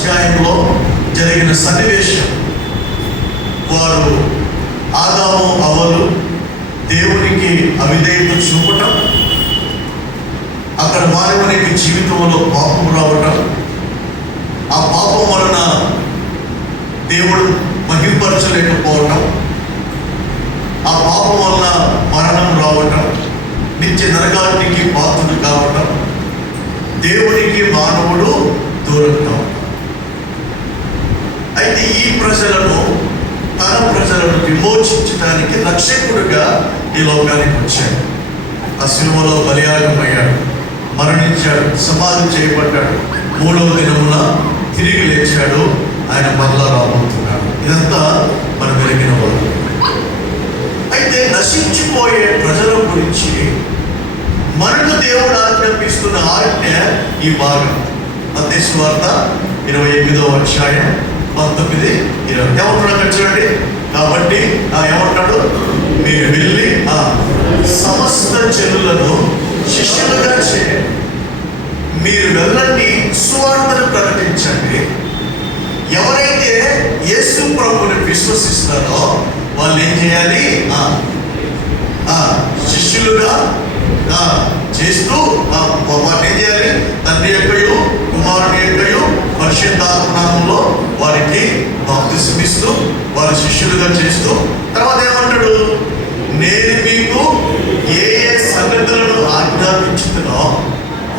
అధ్యాయంలో జరిగిన సన్నివేశం. వారు ఆదాము అవ్వలు దేవునికి అవిధేయత చూపటం, అక్కడ మానవునికి జీవితంలో పాపం రావటం, ఆ పాపం వలన దేవుడు మహిమపరచలేకపోవటం, ఆ పాపం వలన మరణం రావటం, నిత్య నరకానికి పాత్రుడు కావటం, దేవునికి మానవుడు దూరం కావటం. అయితే ఈ ప్రజలను, తన ప్రజలను విమోచించడానికి రక్షకుడుగా ఈ లోకానికి వచ్చాడు. ఆ సిలువలో బలియాగమయ్యాడు, మరణించాడు, సమాధి చేయబడ్డాడు, 3వ దినమున తిరిగి లేచాడు. ఆయన మరలా రాబోతున్నాడు. ఇదంతా మనం వెలిగిన వారు. అయితే నశించిపోయే ప్రజల గురించి మనకు దేవుడు ఆజ్ఞాపిస్తున్న ఆజ్ఞ ఈ భాగం. మత్తయి సువార్త 28వ అధ్యాయం 19, 20. ఏమంటున్నాడు చూడండి. కాబట్టి ఏమంటాడు? మీరు వెళ్ళి సమస్త జనులను శిష్యులుగా చేయండి. మీరు వెళ్ళండి, సువార్తను ప్రకటించండి. ఎవరైతే యేసు ప్రభువుని విశ్వసిస్తారో వాళ్ళు ఏం చేయాలి? శిష్యులుగా చేస్తూ వాటిని ఏం చేయాలి? తండ్రి యొక్కయు కుమారుని యొక్కయు పరిశుద్ధాత్మ నామములో వారికి బాప్తిస్మమిస్తూ వారి శిష్యులుగా చేస్తూ, తర్వాత ఏమంటాడు? నేను మీకు ఏ ఏ సంగతులను ఆజ్ఞాపించుతున్నో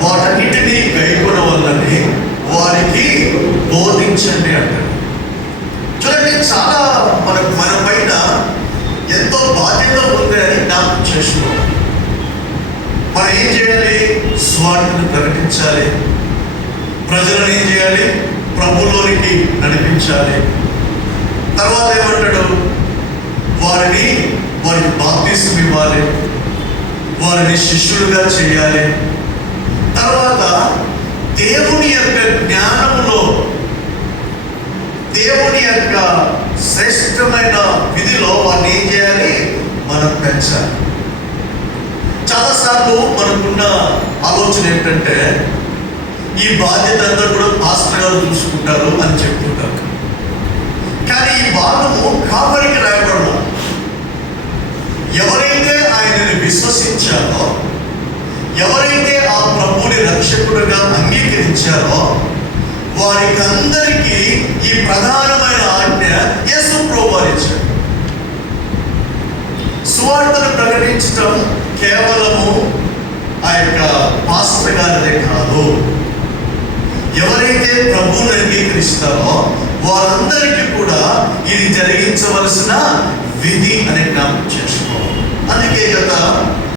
వాటన్నిటినీ గైకొనవల్లని వారికి బోధించండి అంటాడు. చూడండి, చాలా మన పైన ఎంతో బాధ్యత ఉంది అని జ్ఞాపకం చేసుకోవాలి. మనం ఏం చేయాలి? స్వార్థను ప్రకటించాలి. ప్రజలను ఏం చేయాలి? ప్రభులోనికి నడిపించాలి. తర్వాత ఏమంటాడు? వారికి బాప్తిస్మం ఇవ్వాలి, వారిని శిష్యులుగా చేయాలి. తర్వాత దేవుని యొక్క జ్ఞానంలో, దేవుని యొక్క శ్రేష్టమైన విధిలో వారిని ఏం చేయాలి? మనం పెంచాలి. చాలాసార్లు మనకున్న ఆలోచన ఏంటంటే, ఈ బాధ్యత అంతా కూడా పాస్టర్ గారు చూసుకుంటారు అని చెప్తుంటారు. కానీ ఈ భాగము కాపరికి రాయబడదు. ఎవరైతే ఆయనని విశ్వసించారో, ఎవరైతే ఆ ప్రభువుని రక్షకుడుగా అంగీకరించారో వారికి అందరికీ ఈ ప్రధానమైన ఆజ్ఞ యేసు ప్రభువు ఇచ్చాడు. సువార్తను ప్రకటించడం కేవలము ఆ యొక్క పాస్టర్ గారిదే కాదు. ఎవరైతే ప్రభువుని అంగీకరిస్తారో వారందరికీ కూడా ఇది జరిగించవలసిన విధి అని జ్ఞాపకం చేసుకోవాలి. అందుకే గత